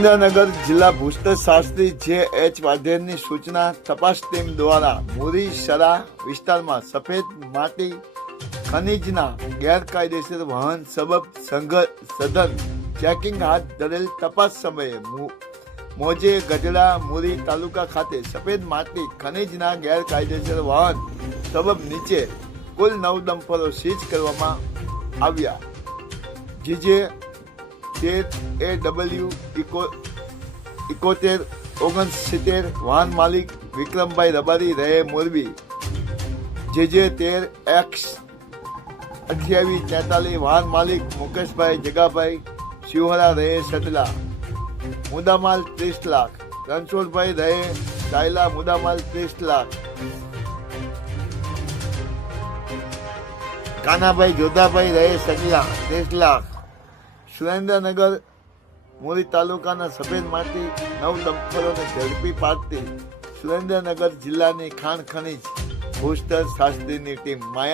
સુરેન્દ્રનગર જિલ્લા ભૂસ્તર શાસ્ત્રી જે.એચ. વાઢેરની સૂચના તપાસ ટીમ દ્વારા મોરી સરા વિસ્તારમાં સફેદ માટી ખનીજના ગેરકાયદેસર વહન સબબ સઘન ચેકિંગ હાથ ધરેલ તપાસ સમયે મોજે ગઢડા મોરી તાલુકા ખાતે સફેદ માટી ખનીજના ગેરકાયદેસર વહન સબબ નીચે કુલ 9 ડમ્પરો સીઝ કરવામાં આવ્યા. જીજે 13AW7169 વાહન માલિક વિક્રમભાઈ રબારી રહે મોરબી. જેજે 13X2843 વાહન માલિક મુકેશભાઈ જગાભાઈ શિવહરા રહે સતલા. મુદ્દામાલ 30 લાખ. રણછોડભાઈ રહે સાયલા મુદ્દામાલ 30 લાખ. કાનાભાઈ જોધાભાઈ રહે સગલા 30 લાખ. સુરેન્દ્રનગર મોરી તાલુકાના સફેદ માટી 9 ડમ્પરોને ઝડપી પાડતી સુરેન્દ્રનગર જિલ્લાની ખાણ ખનીજ ભૂસ્તર શાસ્ત્રીની ટીમ માયા